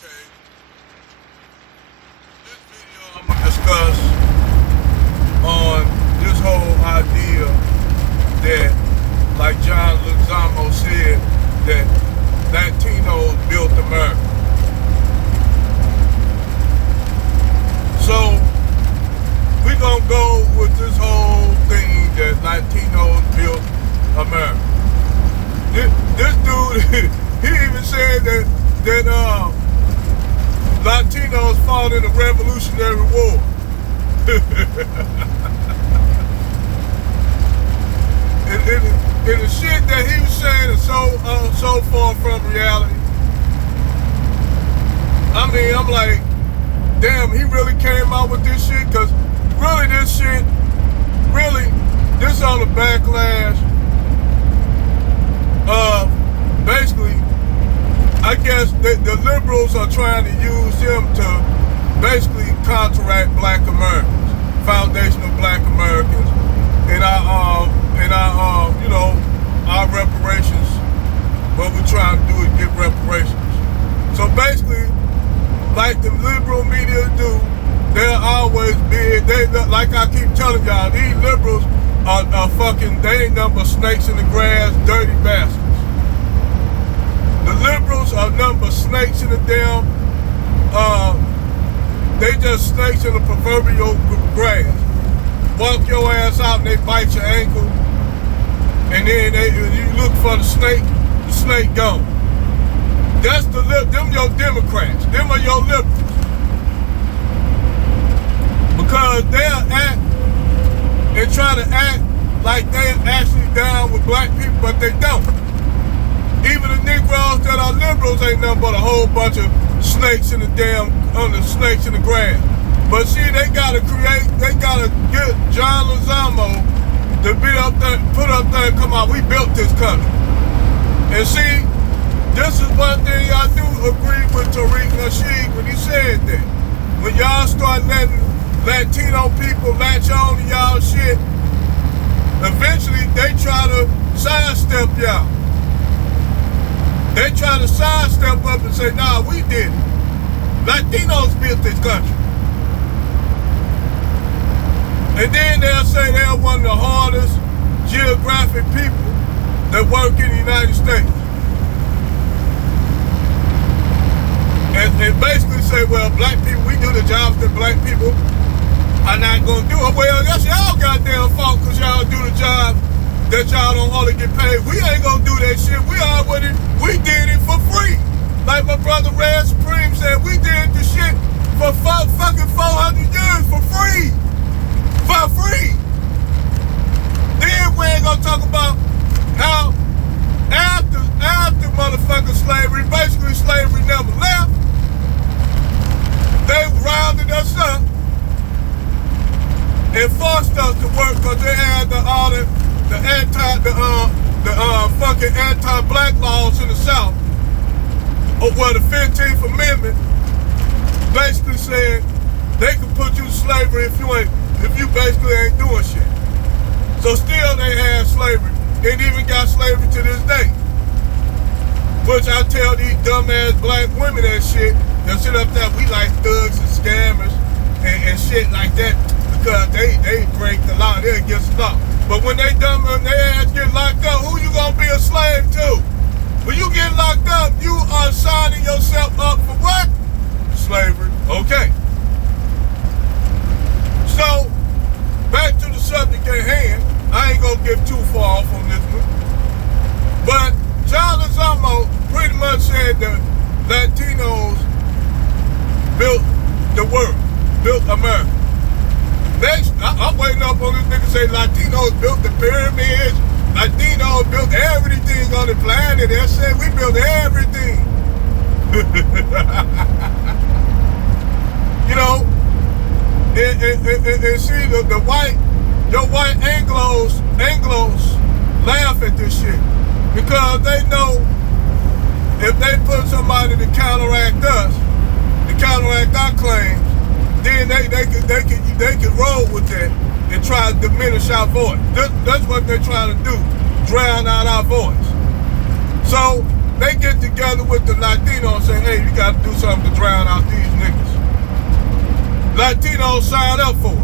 Okay, this video I'm gonna discuss on this whole idea that, like John Lozano said, that Latinos built America. So we gonna go with this whole thing that Latinos built America. This dude, he even said that Latinos fought in the Revolutionary War. And the shit that he was saying is so far from reality. I mean, I'm like, damn, he really came out with this shit? Because really this shit, this on the backlash of basically, I guess the liberals are trying to use him to basically counteract black Americans, foundational black Americans, and our reparations. What we're trying to do is get reparations. So basically, like the liberal media do, they'll always be, like I keep telling y'all, these liberals are fucking, they ain't nothing but snakes in the grass, dirty bastards. The liberals are nothing but snakes in the damn, they just snakes in the proverbial grass. Walk your ass out and they bite your ankle, and then you look for the snake gone. That's them your Democrats, them are your liberals. Because they'll act and try to act like they're actually down with black people, but they don't. Even the Negroes that are liberals ain't nothing but a whole bunch of snakes in the snakes in the grass. But see, they gotta get John Lozano to put up there and come out, we built this country. And see, this is one thing I do agree with Tariq Nasheed when he said that. When y'all start letting Latino people latch on to y'all shit, eventually they try to sidestep y'all. They try to sidestep up and say, nah, we did it. Latinos built this country. And then they'll say they're one of the hardest geographic people that work in the United States. And basically say, well, black people, we do the jobs that black people are not gonna do. Well, that's y'all goddamn fault because y'all do the job that y'all don't hardly get paid. We ain't gonna do that shit. We did it for free. Like my brother Red Supreme said, we did the shit for fucking 400 years for free. For free. Then we ain't gonna talk about how after motherfucking slavery, basically slavery never left, they rounded us up and forced us to work because they had the fucking anti-black laws in the South. Or where the 15th Amendment basically said they could put you to slavery if you basically ain't doing shit. So still they had slavery, and even got slavery to this day. Which I tell these dumbass black women that shit, they'll sit up there, we like thugs and scammers and shit like that, because they break the law, they're against the law. But when they dumb and they ass get locked up, who you gonna be a slave to? When you get locked up, you are signing yourself up for what? Slavery. Okay. So, back to the subject at hand. I ain't gonna get too far off on this one. But John Lozano pretty much said that Latinos built the world, built America. Next, I'm waiting up on this nigga say Latinos built the pyramids, Latinos built everything on the planet. They said we built everything. You know, and see your white Anglos laugh at this shit because they know if they put somebody to counteract us, to counteract our claims, then they can roll with that and try to diminish our voice. That's what they're trying to do, drown out our voice. So they get together with the Latinos and say, hey, you got to do something to drown out these niggas. Latinos sign up for it.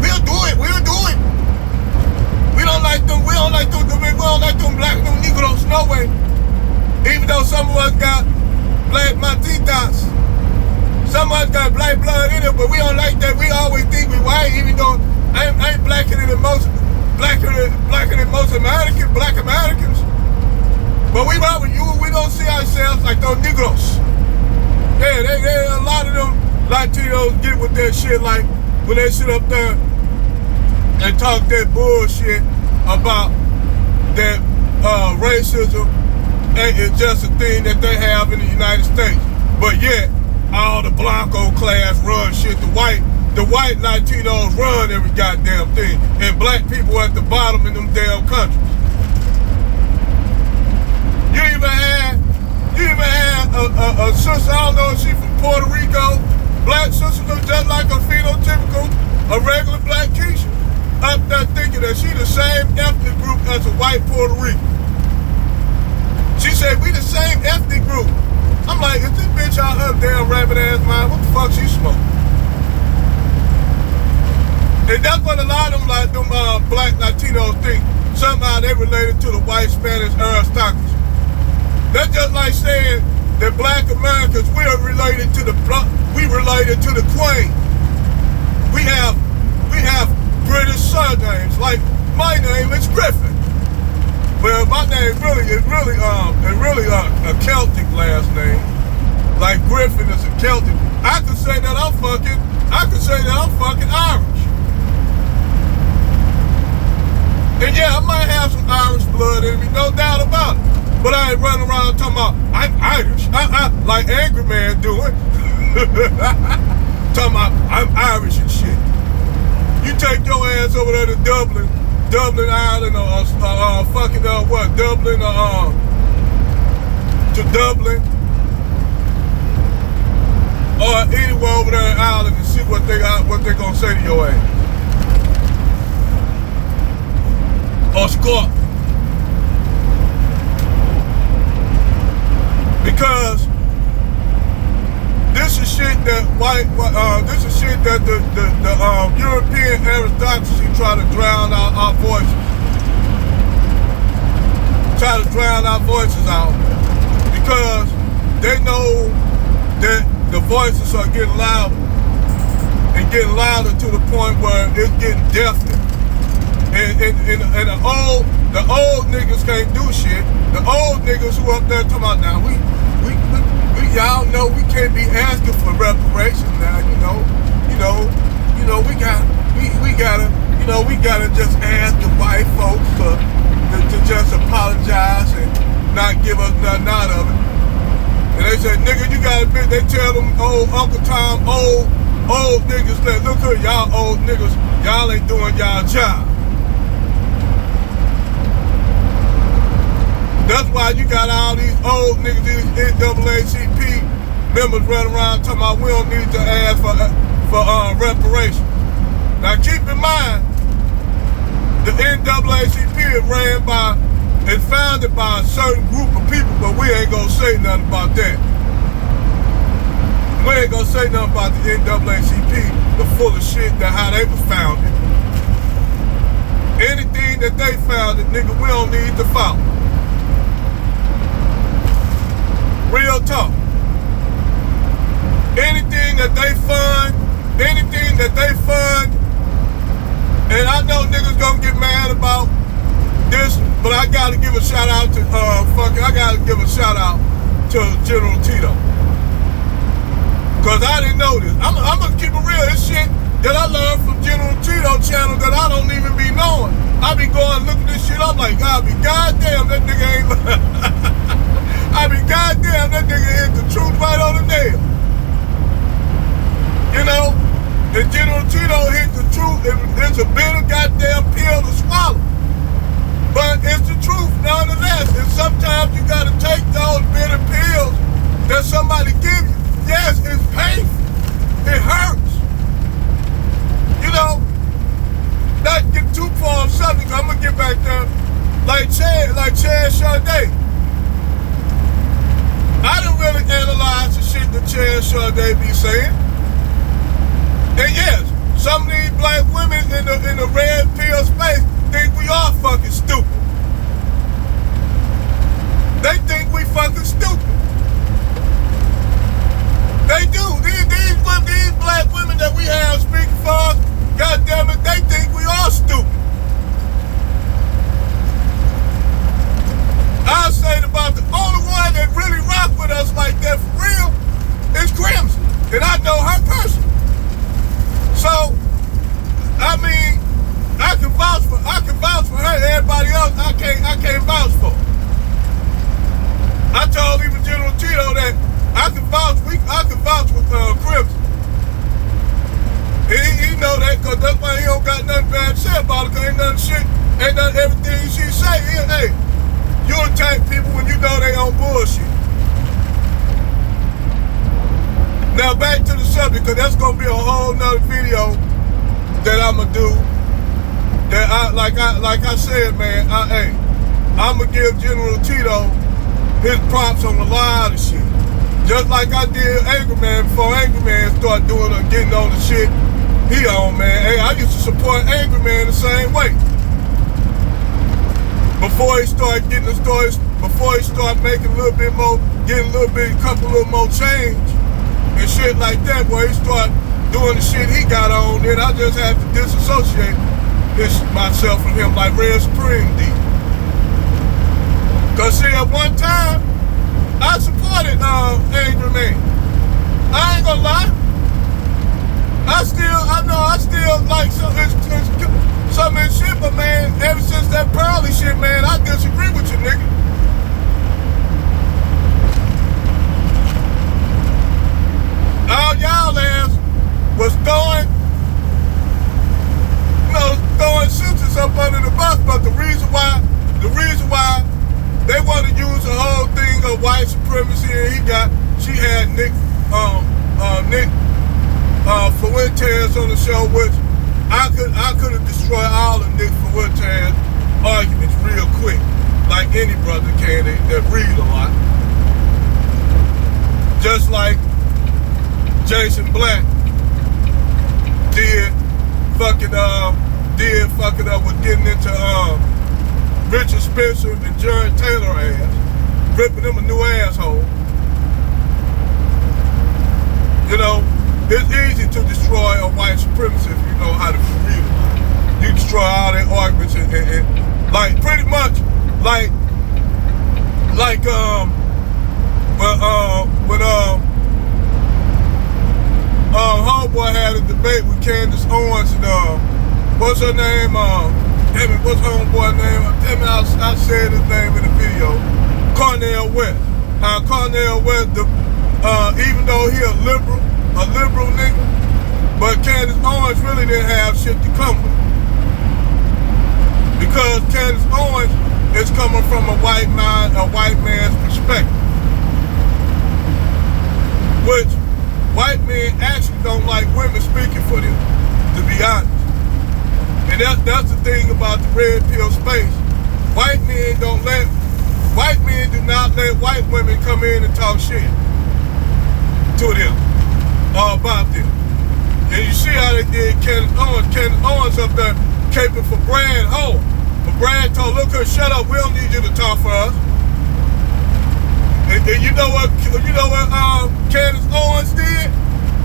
We'll do it. We don't like them black, them Negroes, no way. Even though some of us got black matitas, some of us got black blood in it, but we don't like that. We always think we white, even though I ain't blacker than most black Americans. But we don't see ourselves like those Negroes. Yeah, a lot of them Latinos get with that shit, like when they sit up there and talk that bullshit about that racism ain't just a thing that they have in the United States. But yet, all the Blanco class run shit. The white Latinos run every goddamn thing. And black people at the bottom in them damn countries. You even had a sister, I don't know if she from Puerto Rico. Black sister look just like a phenotypical, a regular black Keisha. Up there thinking that she the same ethnic group as a white Puerto Rican. She said, we the same ethnic group. I'm like, is this bitch out her damn rabbit ass mind? What the fuck she smoke? And that's what a lot of them black Latinos think. Somehow they related to the white Spanish aristocracy. That's just like saying that black Americans, we related to the Queen. We have British surnames. Like my name is Griffin. Well, my name is really a Celtic last name. Like Griffin is a Celtic. I could say that I'm fucking Irish. And yeah, I might have some Irish blood in me, no doubt about it. But I ain't running around talking about I'm Irish. Like Angry Man doing. Talking about I'm Irish and shit. You take your ass over there to Dublin, Ireland, or Dublin, to Dublin, or anywhere over there in Ireland and see what they gonna say to your ass. Or Scotland. Because this is shit that the European aristocracy try to drown out our voices. Try to drown our voices out because they know that the voices are getting louder and getting louder to the point where it's getting deafening. And the old niggas can't do shit. The old niggas who up there talking about now y'all know we can't be asking for reparations now, we gotta just ask the white folks to just apologize and not give us nothing out of it. And they said, nigga, you gotta admit, they tell them old Uncle Tom, old niggas that look here, y'all old niggas, y'all ain't doing y'all job. That's why you got all these old niggas, these NAACP members running around talking about we don't need to ask for reparations. Now keep in mind, the NAACP is ran by and founded by a certain group of people, but we ain't gonna say nothing about that. We ain't gonna say nothing about the NAACP, the full of shit, that how they was founded. Anything that they founded, nigga, we don't need to follow. Real talk. Anything that they fund, and I know niggas gonna get mad about this, but I gotta give a shout out to General Tito. Cause I didn't know this. I'm gonna keep it real. It's shit that I learned from General Tito channel that I don't even be knowing. I be going looking at this shit, I'm like, I be goddamn, that nigga ain't I mean, goddamn, that nigga hit the truth right on the nail. And General Tito hit the truth. It's a bitter goddamn pill to swallow. But it's the truth nonetheless. And sometimes you gotta take those bitter pills that somebody give you. Yes, it's painful. It hurts. Not get too far on something. I'm gonna get back there like Chad Sade. damn sure they be saying. And yes, some of these black women in the red pill space think we are fucking stupid. They think we fucking stupid. They do. These black women that we have speaking for us, goddamn it, they think we are stupid. I'll say about the only one that really rock with us like that for real is Crimson. And I know her personally. So, I mean, I can vouch for her. Everybody else I can't vouch for. I told even General Tito that I can vouch with Crimson. He know that because that's why he don't got nothing bad to say about it, because ain't nothing everything she say. Hey, you attack people when you know they on bullshit. Now back to the subject, because that's gonna be a whole nother video that I'ma do. That like I said, man, I'ma give General Tito his props on a lot of shit. Just like I did Angry Man before Angry Man started doing or getting on the shit he on, man. Hey, I used to support Angry Man the same way. Before he started getting the stories, before he started making a little bit more, getting a couple little more change and shit like that, where he started doing the shit he got on, then I just had to disassociate myself from him like Red Supreme did. Cause see, at one time, I supported Angry Man. I ain't gonna lie. I still like some of his shit, but man, ever since that Pearly shit, man, I disagree with you, nigga. All y'all ass was throwing sisters up under the bus, but the reason why they want to use the whole thing of white supremacy, and she had Nick Fuentes on the show, which I could have destroyed all of Nick Fuentes' arguments real quick, like any brother can that read a lot. Just like Jason Black did fucking up with getting into Richard Spencer and Jared Taylor ass, ripping them a new asshole. You know, it's easy to destroy a white supremacy if you know how to read it. You destroy all their arguments and like pretty much like Homeboy had a debate with Candace Owens and what's her name? What's Homeboy's name? Damn it, I said his name in the video. Cornel West. Cornel West, even though he a liberal nigga, but Candace Owens really didn't have shit to come with. Because Candace Owens is coming from a white man's perspective. Which white men actually don't like women speaking for them, to be honest. And that's the thing about the red pill space. White men do not let white women come in and talk shit to them or about them. And you see how they did Candace Owens. Candace Owens up there caping for Brad Hole. But Brad told, look her, shut up, we don't need you to talk for us. And you know what Candace Owens did?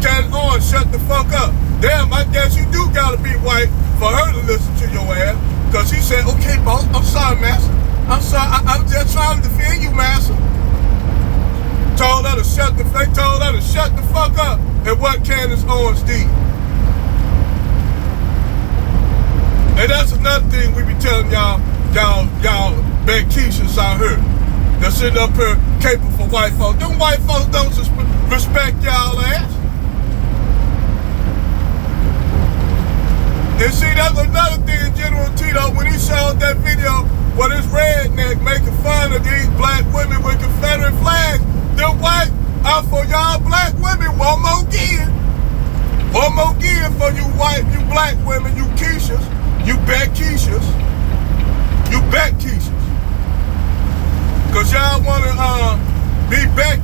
Candace Owens shut the fuck up. Damn, I guess you do gotta be white for her to listen to your ass. Cause she said, okay, boss, I'm sorry, master. I'm sorry, I'm just trying to defend you, master. Told her to shut the fuck up at what Candace Owens did. And that's another thing we be telling y'all bad Keishas out here. They're sitting up here caping for white folks. Them white folks don't respect y'all ass. And see, that's another thing, General Tito, when he showed that video with his redneck making fun of these black women with Confederate flags. Them white out for y'all black women one more again. One more again for you black women, you Keishas, you back Keishas. You back Keishas. Cause y'all wanna be Becky.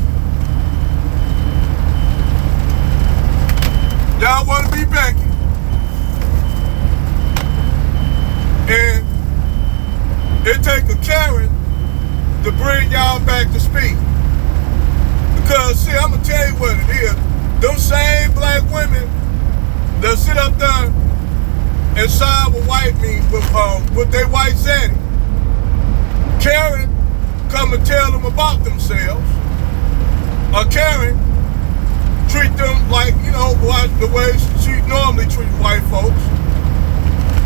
take a Karen to bring y'all back to speed. Because, see, I'm going to tell you what it is. Them same black women that sit up there and side with white men, with their white zaddy. Karen come and tell them about themselves. Or Karen treat them like, you know, the way she normally treat white folks,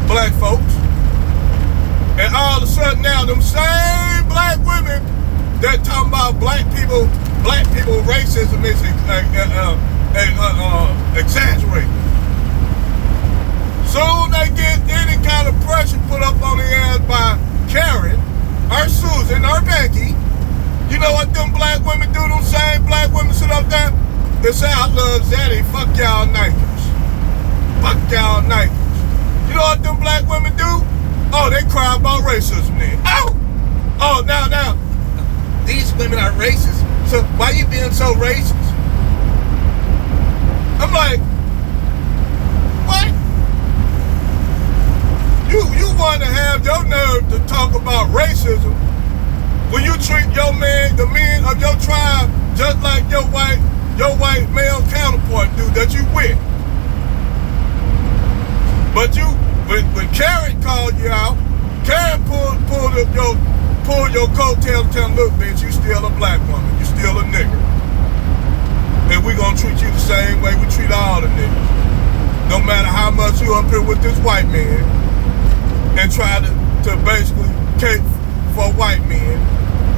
black folks. And all of a sudden now, them same black women that talking about black people racism is exaggerated. Soon they get any kind of pressure put up on their ass by Karen, or Susan, or Becky. You know what them black women do? Them same black women sit up there, they say, I love Zaddy, fuck y'all niggas. Fuck y'all niggas. You know what them black women do? Oh, they cry about racism then. Oh, now, these women are racist. So why you being so racist? I'm like, what? You want to have your nerve to talk about racism when you treat your man, the men of your tribe, just like your white male counterpart do that you with. But when Karen called you out, Karen pulled your coattail and tell them, look, bitch, you still a black woman, you still a nigger. And we gonna treat you the same way we treat all the niggas. No matter how much you up here with this white man and try to basically cape for white men,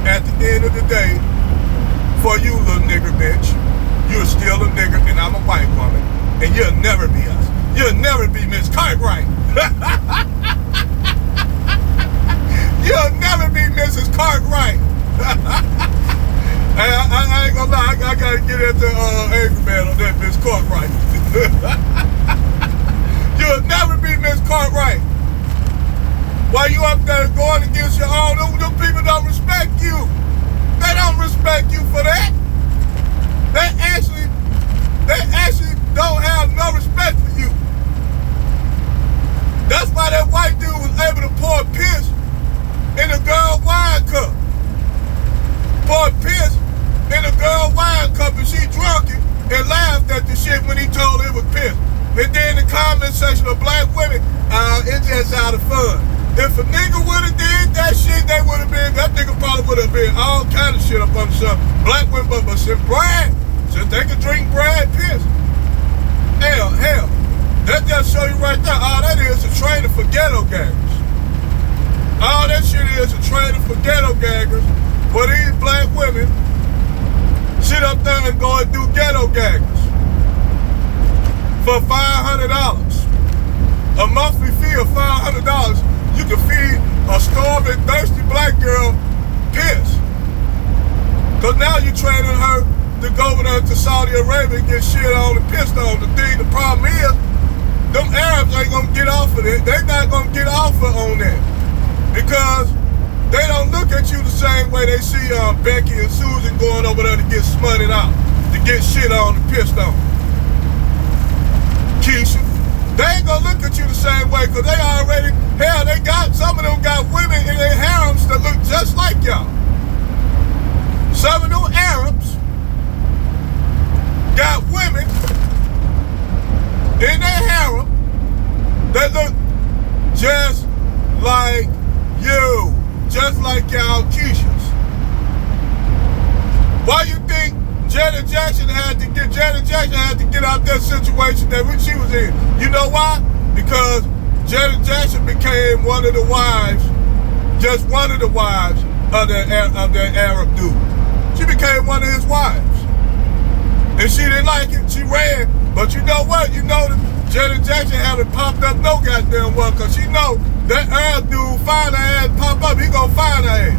at the end of the day, for you little nigger bitch, you're still a nigger and I'm a white woman. And you'll never be us. You'll never be Miss Cartwright. You'll never be Mrs. Cartwright. I ain't gonna lie, I gotta get at the angry man on that Miss Cartwright. You'll never be Miss Cartwright. While you up there going against your own, them people don't respect you. They don't respect you for that. They actually don't have no respect for you. That's why that white dude was able to pour piss in a girl wine cup. Pour piss in a girl wine cup and she drunk it and laughed at the shit when he told her it was piss. And then the comment section of black women, it's just out of fun. If a nigga would have did that shit, that nigga probably would have been all kind of shit up on some black women, but since they could drink Brad piss. Hell, that just show you right there, all that is a training for ghetto gaggers. All that shit is a training for ghetto gaggers, where these black women sit up there and go and do ghetto gaggers for $500. A monthly fee of $500. You can feed a starving, thirsty black girl piss. Because now you're training her to go over there to Saudi Arabia and get shit on and pissed on. The problem is, them Arabs ain't going to get off of it. They're not going to get off on that. Because they don't look at you the same way they see Becky and Susan going over there to get smutted out, to get shit on and pissed on. Keisha. They ain't gonna look at you the same way, because they already, some of them got women in their harems that look just like y'all. Some of them Arabs got women in their harem that look just like you, just like y'all Keishas. Why you think Janet Jackson had to get out that situation that she was in? You know why? Because Janet Jackson became one of the wives of that Arab dude. She became one of his wives. And she didn't like it, she ran. But you know what? You know that Janet Jackson haven't popped up no goddamn well, because she know that Arab dude find her ass pop up, he gonna find her ass.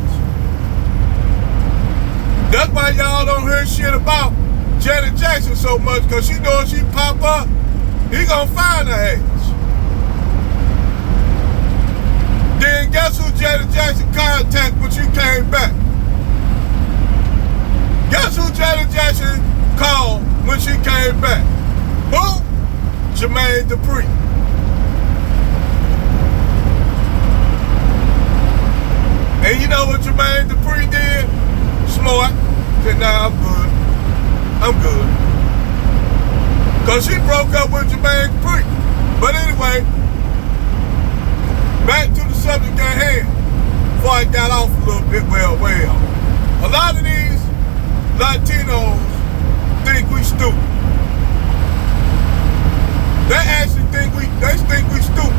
That's why y'all don't hear shit about Janet Jackson so much, because she knows she pop up, he gonna find her ass. Then guess who Janet Jackson contacted when she came back? Guess who Janet Jackson called when she came back? Who? Jermaine Dupri. And boy. I said, nah, I'm good. Because she broke up with Jermaine Dupri. But anyway, back to the subject at hand. Before I got off a little bit, way off. A lot of these Latinos think we stupid. They actually think we stupid.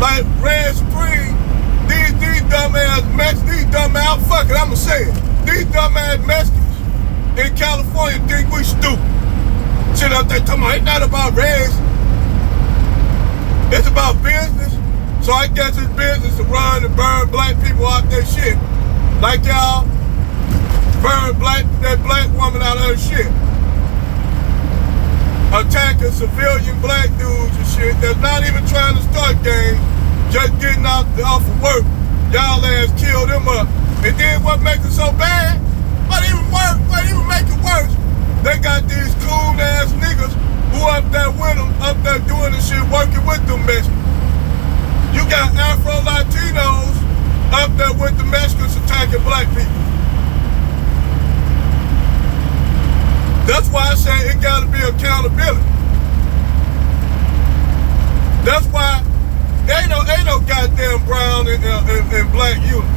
Like Red Spring, these dumbass Mexicans, fuck it, I'ma say it. These dumbass Mexicans in California think we stupid. Shit up there talking about, it's not about race. It's about business. So I guess it's business to run and burn black people out their shit. Like y'all burn that black woman out of her shit. Attacking civilian black dudes and shit that's not even trying to start gangs, just getting off of work. Y'all ass killed them up. And then what makes it so bad? What even make it worse? They got these cool ass niggas who up there with them, up there doing the shit, working with them Mexicans. You got Afro-Latinos up there with the Mexicans attacking black people. That's why I say it gotta be accountability. That's why ain't no goddamn brown and black unity.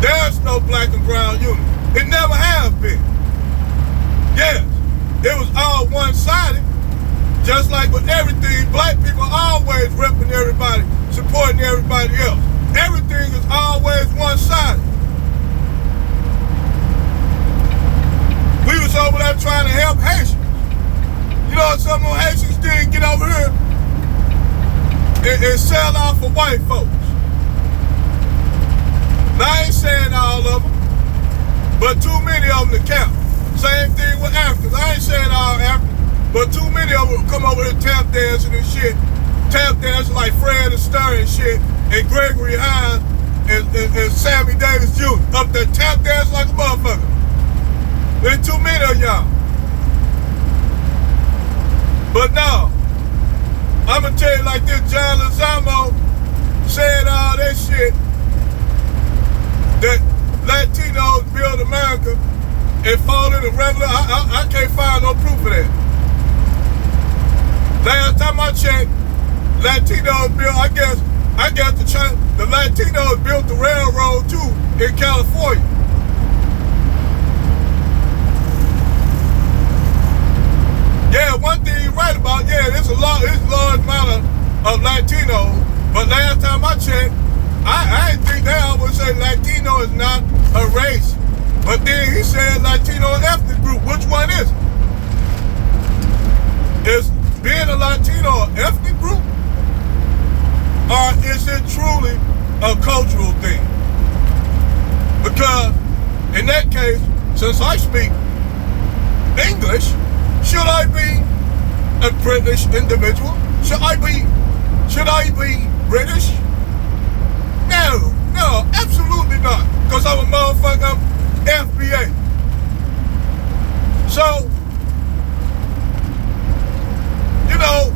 There's no black and brown unity. It never has been. Yes, it was all one-sided. Just like with everything, black people always repping everybody, supporting everybody else. Everything is always one-sided. We was over there trying to help Haitians. You know, some of the Haitians didn't get over here and sell out for white folks. Now, I ain't saying all of them, but too many of them to count. Same thing with Africans. I ain't saying all Africans, but too many of them come over here tap dancing and shit. Tap dancing like Fred Astaire and shit, and Gregory Hines and Sammy Davis Jr. Up there tap dancing like a motherfucker. There's too many of y'all. But no, I'm gonna tell you like this, John Lozano said all that shit, that Latinos build America and fall into regular, I can't find no proof of that. Last time I checked, Latinos built, I guess the Latinos built the railroad too in California. Yeah, one thing you're right about, yeah, there's a large amount of Latinos, but last time I checked, I didn't think they always say Latino is not a race. But then he said Latino ethnic group. Which one is it? Is being a Latino an ethnic group? Or is it truly a cultural thing? Because in that case, since I speak English, should I be a British individual? Should I be British? No, absolutely not. Because I'm a motherfucker, I'm FBA. So, you know,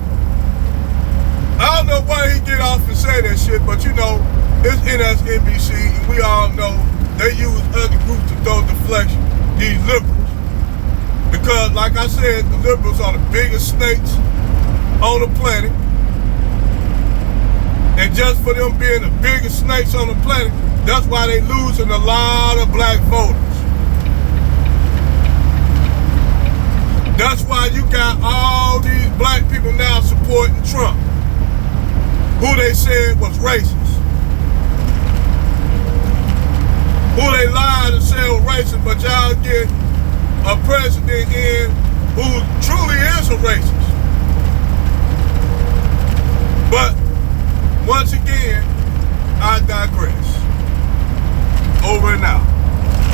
I don't know why he get off and say that shit, but you know, it's NSNBC, and we all know they use other groups to throw deflection, these liberals. Because, like I said, the liberals are the biggest snakes on the planet. And just for them being the biggest snakes on the planet, that's why they losing a lot of black voters. That's why you got all these black people now supporting Trump, who they said was racist. Who they lied and said was racist, but y'all get a president in